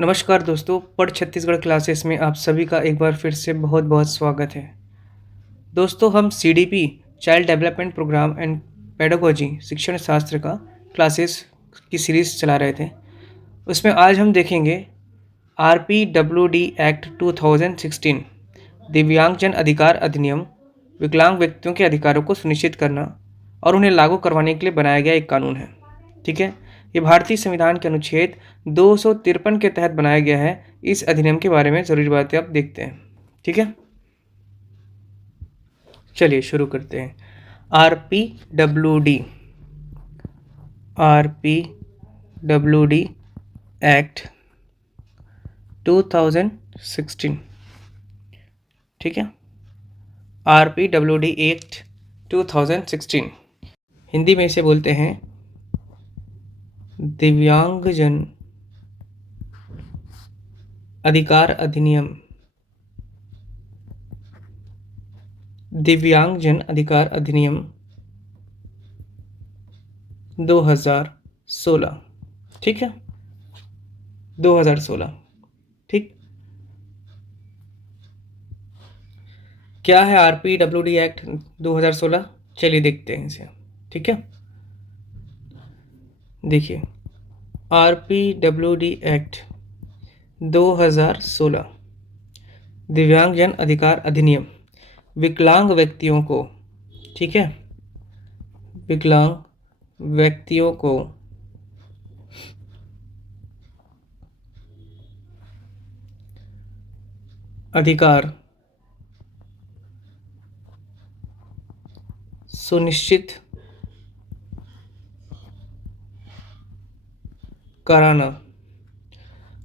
नमस्कार दोस्तों, पढ़ छत्तीसगढ़ क्लासेस में आप सभी का एक बार फिर से बहुत बहुत स्वागत है। दोस्तों, हम CDP child development programme and pedagogy शिक्षण शास्त्र का क्लासेस की सीरीज़ चला रहे थे। उसमें आज हम देखेंगे RPWD एक्ट 2016 दिव्यांगजन अधिकार अधिनियम, विकलांग व्यक्तियों के अधिकारों को सुनिश्चित करना और उन्हें लागू करवाने के लिए बनाया गया एक कानून है। ठीक है, ये भारतीय संविधान के अनुच्छेद 253 के तहत बनाया गया है। इस अधिनियम के बारे में ज़रूरी बातें आप देखते हैं। ठीक है, चलिए शुरू करते हैं। RPWD act 2016। ठीक है, RPWD एक्ट 2016 हिंदी में इसे बोलते हैं दिव्यांगजन अधिकार अधिनियम। दिव्यांगजन अधिकार अधिनियम 2016। ठीक है, 2016। ठीक, क्या है RPWD एक्ट 2016? चलिए देखते हैं इसे। ठीक है, देखिए RPWD एक्ट 2016 दिव्यांगजन अधिकार अधिनियम विकलांग व्यक्तियों को, ठीक है, विकलांग व्यक्तियों को अधिकार सुनिश्चित कराना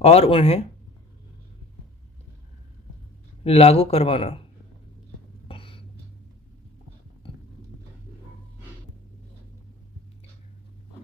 और उन्हें लागू करवाना।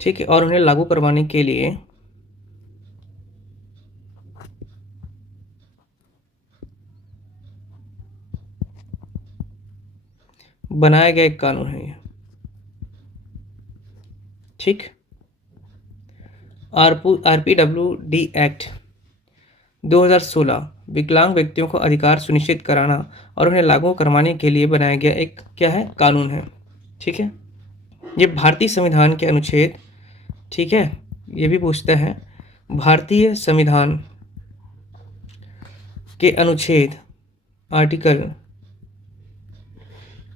ठीक है, और उन्हें लागू करवाने के लिए बनाया गया एक कानून है ये। ठीक, RPWD एक्ट 2016 विकलांग व्यक्तियों को अधिकार सुनिश्चित कराना और उन्हें लागू करवाने के लिए बनाया गया एक क्या है, कानून है। ठीक है, ये भारतीय संविधान के अनुच्छेद, ठीक है, ये भी पूछता है भारतीय संविधान के अनुच्छेद आर्टिकल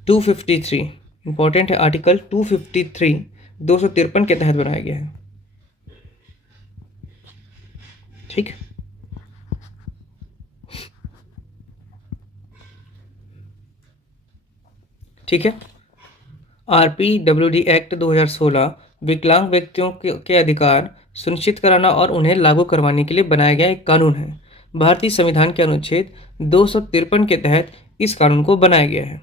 253, इंपॉर्टेंट है, आर्टिकल 253 253 के तहत बनाया गया है। ठीक, ठीक है, RPWD एक्ट 2016 विकलांग व्यक्तियों के अधिकार सुनिश्चित कराना और उन्हें लागू करवाने के लिए बनाया गया एक कानून है। भारतीय संविधान के अनुच्छेद 253 के तहत इस कानून को बनाया गया है।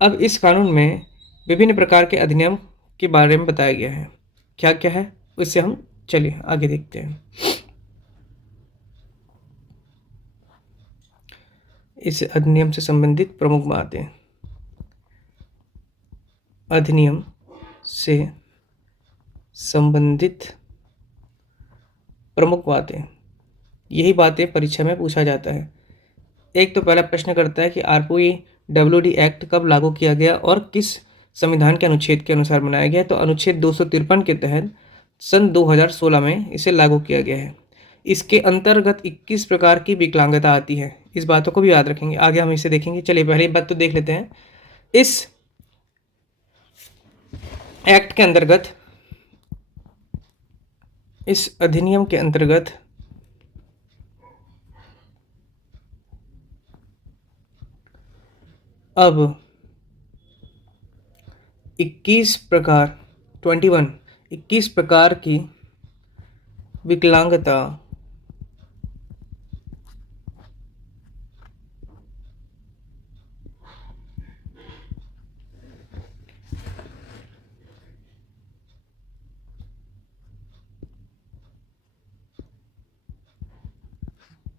अब इस कानून में विभिन्न प्रकार के अधिनियम के बारे में बताया गया है। क्या क्या है उससे हम चलिए आगे देखते हैं। इस अधिनियम से संबंधित प्रमुख बातें। अधिनियम से संबंधित प्रमुख बातें, यही बातें परीक्षा में पूछा जाता है। एक तो पहला प्रश्न करता है कि RPWD एक्ट कब लागू किया गया और किस संविधान के अनुच्छेद के अनुसार बनाया गया। तो अनुच्छेद 253 के तहत सन 2016 में इसे लागू किया गया है। इसके अंतर्गत 21 प्रकार की विकलांगता आती है। इस बातों को भी याद रखेंगे, आगे हम इसे देखेंगे। चलिए पहले बात तो देख लेते हैं। इस एक्ट के अंतर्गत, इस अधिनियम के अंतर्गत अब 21 प्रकार की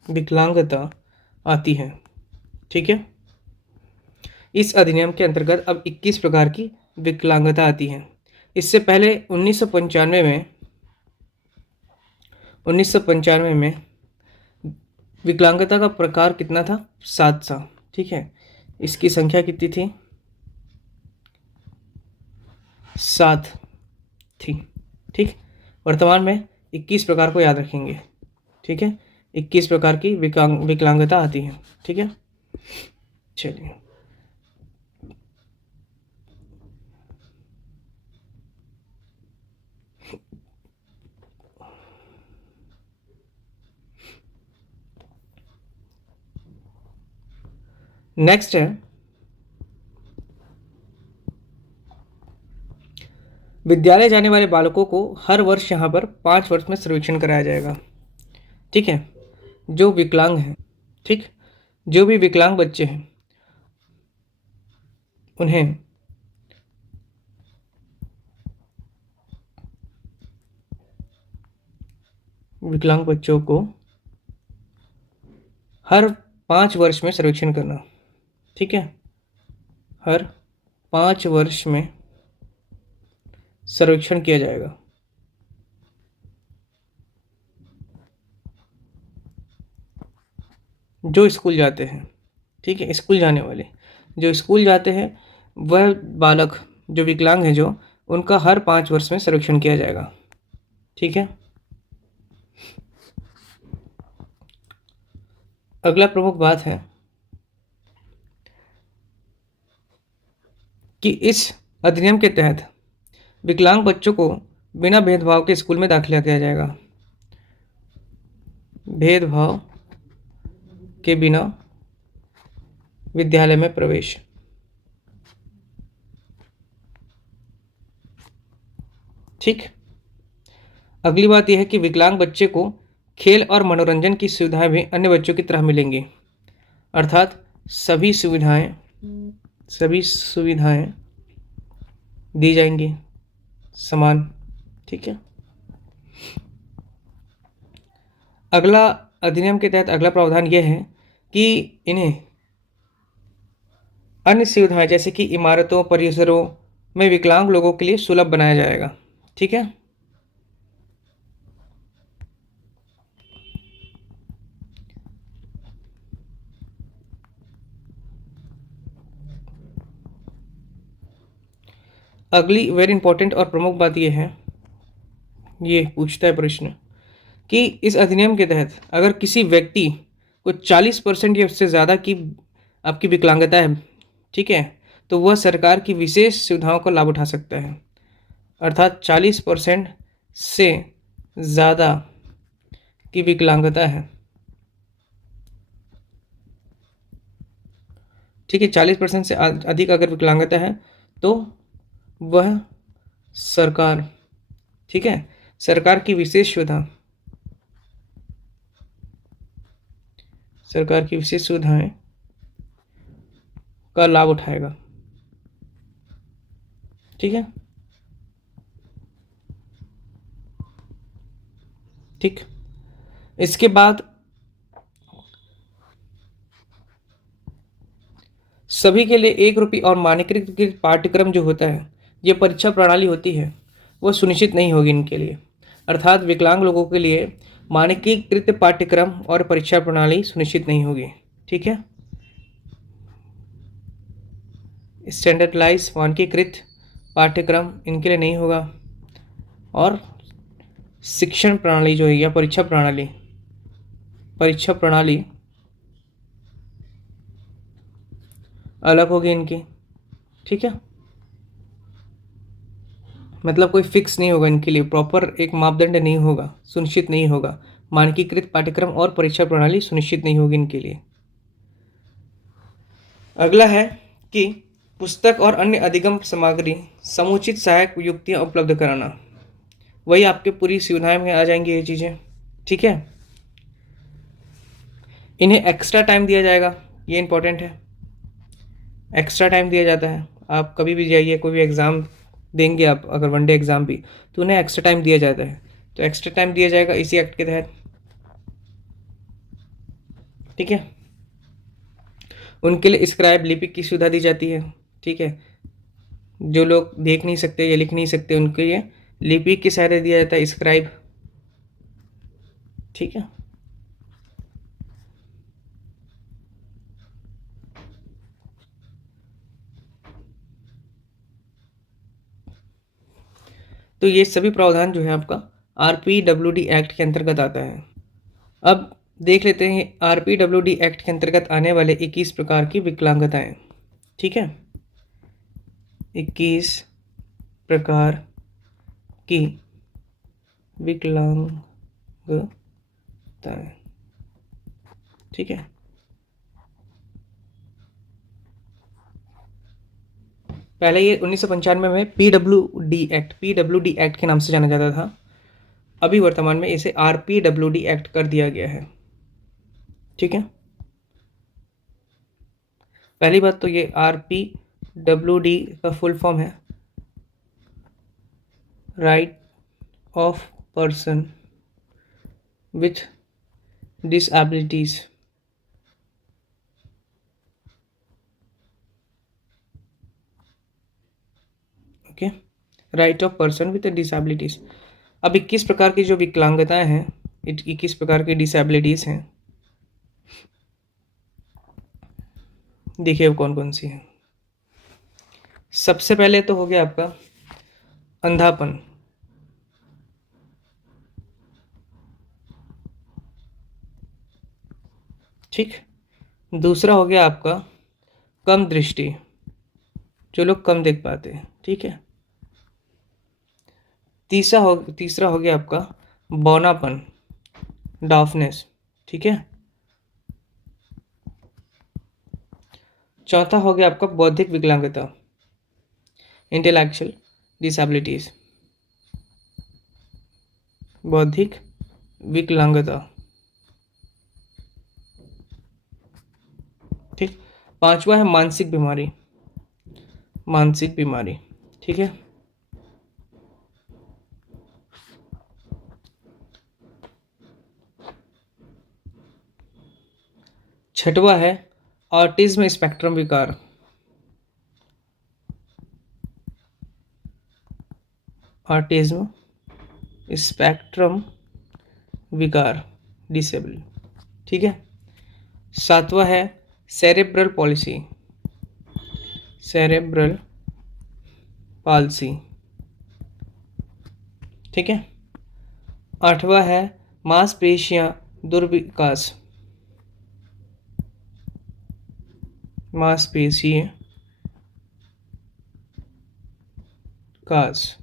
विकलांगता आती है। ठीक है, इस अधिनियम के अंतर्गत अब 21 प्रकार की विकलांगता आती है। इससे पहले 1995 में विकलांगता का प्रकार कितना था? 7 सा। ठीक है, इसकी संख्या कितनी थी? 7 थी। ठीक, वर्तमान में 21 प्रकार को याद रखेंगे। ठीक है, 21 प्रकार की विकलांगता आती है। ठीक है, चलिए नेक्स्ट है विद्यालय जाने वाले बालकों को हर वर्ष यहाँ पर 5 वर्ष में सर्वेक्षण कराया जाएगा। ठीक है, जो विकलांग हैं, ठीक, जो भी विकलांग बच्चे हैं उन्हें विकलांग बच्चों को हर 5 वर्ष में सर्वेक्षण करना। ठीक है, हर 5 वर्ष में सर्वेक्षण किया जाएगा। जो स्कूल जाते हैं, ठीक है, स्कूल जाने वाले जो स्कूल जाते हैं वह बालक जो विकलांग है जो उनका हर 5 वर्ष में सर्वेक्षण किया जाएगा। ठीक है, अगला प्रमुख बात है कि इस अधिनियम के तहत विकलांग बच्चों को बिना भेदभाव के स्कूल में दाखिला दिया जाएगा। भेदभाव के बिना विद्यालय में प्रवेश। ठीक, अगली बात यह है कि विकलांग बच्चे को खेल और मनोरंजन की सुविधाएं भी अन्य बच्चों की तरह मिलेंगी, अर्थात सभी सुविधाएं दी जाएंगी समान। ठीक है, अगला अधिनियम के तहत अगला प्रावधान यह है कि इन्हें अन्य सुविधाएं जैसे कि इमारतों परिसरों में विकलांग लोगों के लिए सुलभ बनाया जाएगा। ठीक है, अगली वेरी इंपॉर्टेंट और प्रमुख बात यह है, ये पूछता है प्रश्न कि इस अधिनियम के तहत अगर किसी व्यक्ति को 40% या उससे ज़्यादा की आपकी विकलांगता है, ठीक है, तो वह सरकार की विशेष सुविधाओं का लाभ उठा सकता है। अर्थात 40% से ज़्यादा की विकलांगता है, ठीक है, 40% से अधिक अगर विकलांगता है तो वह सरकार, ठीक है, सरकार की विशेष सुविधाएं का लाभ उठाएगा। ठीक है, ठीक, इसके बाद सभी के लिए 1 रुपये और मानकीकृत पाठ्यक्रम जो होता है, ये परीक्षा प्रणाली होती है, वो सुनिश्चित नहीं होगी इनके लिए। अर्थात विकलांग लोगों के लिए मानकीकृत पाठ्यक्रम और परीक्षा प्रणाली सुनिश्चित नहीं होगी। ठीक है, स्टैंडर्डलाइज मानकीकृत पाठ्यक्रम इनके लिए नहीं होगा, और शिक्षण प्रणाली जो है या परीक्षा प्रणाली अलग होगी इनकी। ठीक है, मतलब कोई फिक्स नहीं होगा इनके लिए, प्रॉपर एक मापदंड नहीं होगा, सुनिश्चित नहीं होगा, मानकीकृत पाठ्यक्रम और परीक्षा प्रणाली सुनिश्चित नहीं होगी इनके लिए। अगला है कि पुस्तक और अन्य अधिगम सामग्री समुचित सहायक युक्तियाँ उपलब्ध कराना, वही आपके पूरी सुविधाएं में आ जाएंगी ये चीज़ें। ठीक है, इन्हें एक्स्ट्रा टाइम दिया जाएगा, ये इंपॉर्टेंट है, एक्स्ट्रा टाइम दिया जाता है। आप कभी भी जाइए, कोई भी एग्ज़ाम देंगे आप, अगर वनडे एग्ज़ाम भी, तो उन्हें एक्स्ट्रा टाइम दिया जाता है, तो एक्स्ट्रा टाइम दिया जाएगा इसी एक्ट के तहत। ठीक है, उनके लिए स्क्राइब लिपि की सुविधा दी जाती है। ठीक है, जो लोग देख नहीं सकते या लिख नहीं सकते उनके लिए लिपि की सहायता दिया जाता है, स्क्राइब। ठीक है, तो ये सभी प्रावधान जो है आपका RPWD एक्ट के अंतर्गत आता है। अब देख लेते हैं RPWD एक्ट के अंतर्गत आने वाले 21 प्रकार की विकलांगताएं। ठीक है, 21 प्रकार की विकलांगताएं। ठीक है, पहले ये 1995 में पीडब्ल्यूडी एक्ट के नाम से जाना जाता था। अभी वर्तमान में इसे RPWD एक्ट कर दिया गया है। ठीक है, पहली बात तो ये RPWD का फुल फॉर्म है right of person with डिसएबिलिटीज। Okay, right of person with डिसएबिलिटीज। अब 21 प्रकार की जो विकलांगताएं हैं, 21 प्रकार की डिसएबिलिटीज हैं, देखिए वो कौन कौन सी है। सबसे पहले तो हो गया आपका अंधापन। ठीक, दूसरा हो गया आपका कम दृष्टि, जो लोग कम देख पाते हैं। ठीक है, तीसरा हो गया आपका बौनापन, डाफनेस। ठीक है, चौथा हो गया आपका बौद्धिक विकलांगता, इंटेलेक्चुअल डिसएबिलिटीज, बौद्धिक विकलांगता। ठीक, पांचवा है मानसिक बीमारी, मानसिक बीमारी। ठीक है, छठवा है ऑटिज्म स्पेक्ट्रम विकार, ऑटिज्म स्पेक्ट्रम विकार, डिसेबल। ठीक है, सातवां है सेरेब्रल पॉलिसी, सेरेब्रल पाल्सी। ठीक है, आठवां है मांसपेशियां दुर्विकास, मांसपेशीय कास।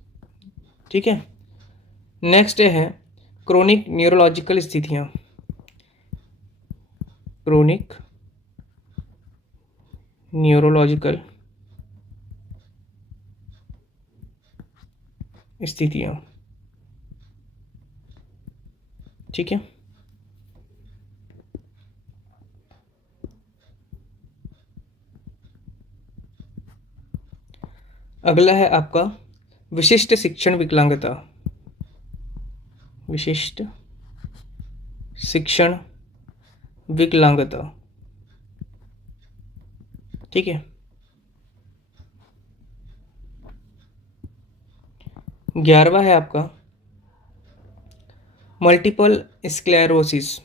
ठीक है, नेक्स्ट है क्रोनिक न्यूरोलॉजिकल स्थितियां, क्रोनिक न्यूरोलॉजिकल स्थितियां। ठीक है, अगला है आपका विशिष्ट शिक्षण विकलांगता, विशिष्ट शिक्षण विकलांगता। ठीक है, 11वां है आपका मल्टीपल स्क्लेरोसिस,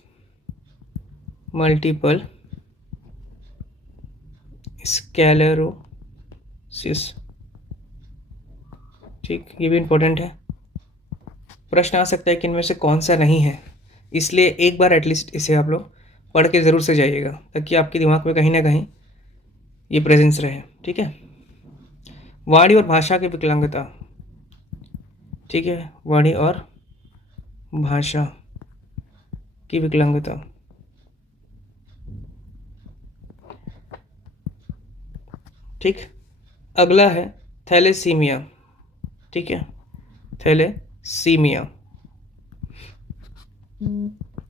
मल्टीपल स्क्लेरोसिस। ठीक, ये भी इम्पोर्टेंट है, प्रश्न आ सकता है कि इनमें से कौन सा नहीं है, इसलिए एक बार एटलीस्ट इसे आप लोग पढ़ के ज़रूर से जाइएगा ताकि आपके दिमाग में कहीं ना कहीं ये प्रेजेंस रहे। ठीक है, वाणी और भाषा की विकलांगता। ठीक है, वाणी और भाषा की विकलांगता। ठीक, अगला है थैलेसीमिया। ठीक है, थैलेसीमिया।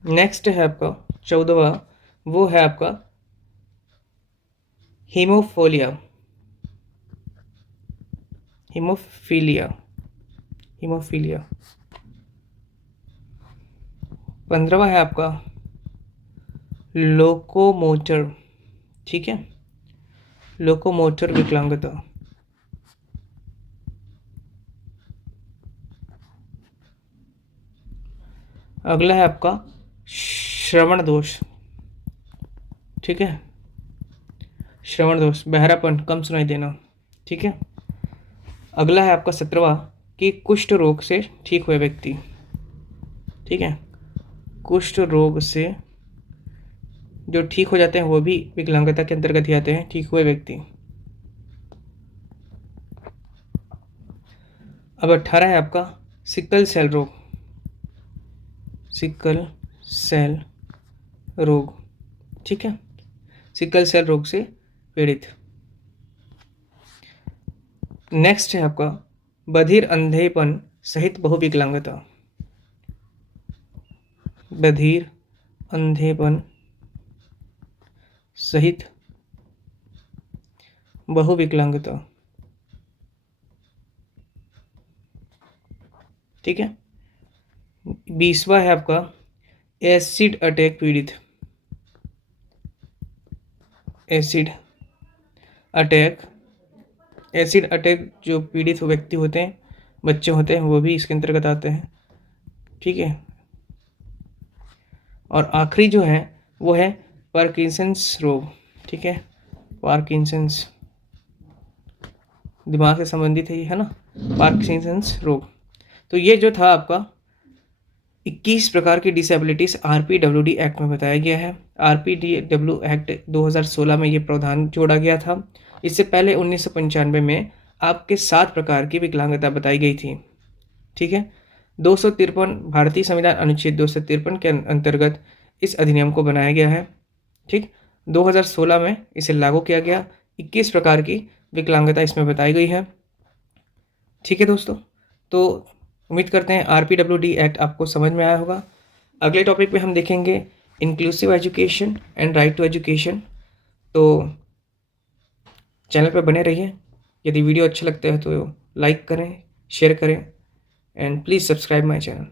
नेक्स्ट है आपका 14वां, वो है आपका हीमोफोलिया, हीमोफीलिया, हीमोफीलिया। 15वां है आपका लोकोमोटर। ठीक है, लोकोमोटर विकलांगता। अगला है आपका श्रवण दोष। ठीक है, श्रवण दोष, बहरापन, कम सुनाई देना। ठीक है, अगला है आपका 17वां कि कुष्ठ रोग से ठीक हुए व्यक्ति, ठीक है, कुष्ठ रोग से जो ठीक हो जाते हैं वो भी विकलांगता के अंतर्गत ही आते हैं, ठीक हुए व्यक्ति। अब 18 है आपका सिकल सेल रोग, सिकल सेल रोग, ठीक है, सिकल सेल रोग से पीड़ित। नेक्स्ट है आपका बधिर अंधेपन सहित बहुविकलांगता, बधिर अंधेपन सहित बहुविकलांगता, ठीक है। 20वां है आपका एसिड अटैक पीड़ित, एसिड अटैक, एसिड अटैक जो पीड़ित व्यक्ति होते हैं, बच्चे होते हैं, वो भी इसके अंतर्गत आते हैं, ठीक है। और आखिरी जो है वो है पार्किंसंस रोग, ठीक है, पार्किंसंस, दिमाग से संबंधित है ना, पार्किंसंस रोग। तो ये जो था आपका 21 प्रकार की डिसेबिलिटीज़ आरपीडब्ल्यूडी एक्ट में बताया गया है। आरपीडब्ल्यू एक्ट 2016 में ये प्रावधान जोड़ा गया था। इससे पहले 1995 में आपके 7 प्रकार की विकलांगता बताई गई थी, ठीक है। 253 भारतीय संविधान अनुच्छेद 253 के अंतर्गत इस अधिनियम को बनाया गया है, ठीक। 2016 में इसे लागू किया गया। 21 प्रकार की विकलांगता इसमें बताई गई है, ठीक है दोस्तों। तो उम्मीद करते हैं आरपीडब्ल्यूडी एक्ट आपको समझ में आया होगा। अगले टॉपिक पे हम देखेंगे inclusive education and right to education. तो चैनल पे बने रहिए। यदि वीडियो अच्छा लगता है तो लाइक करें, शेयर करें and please subscribe my channel.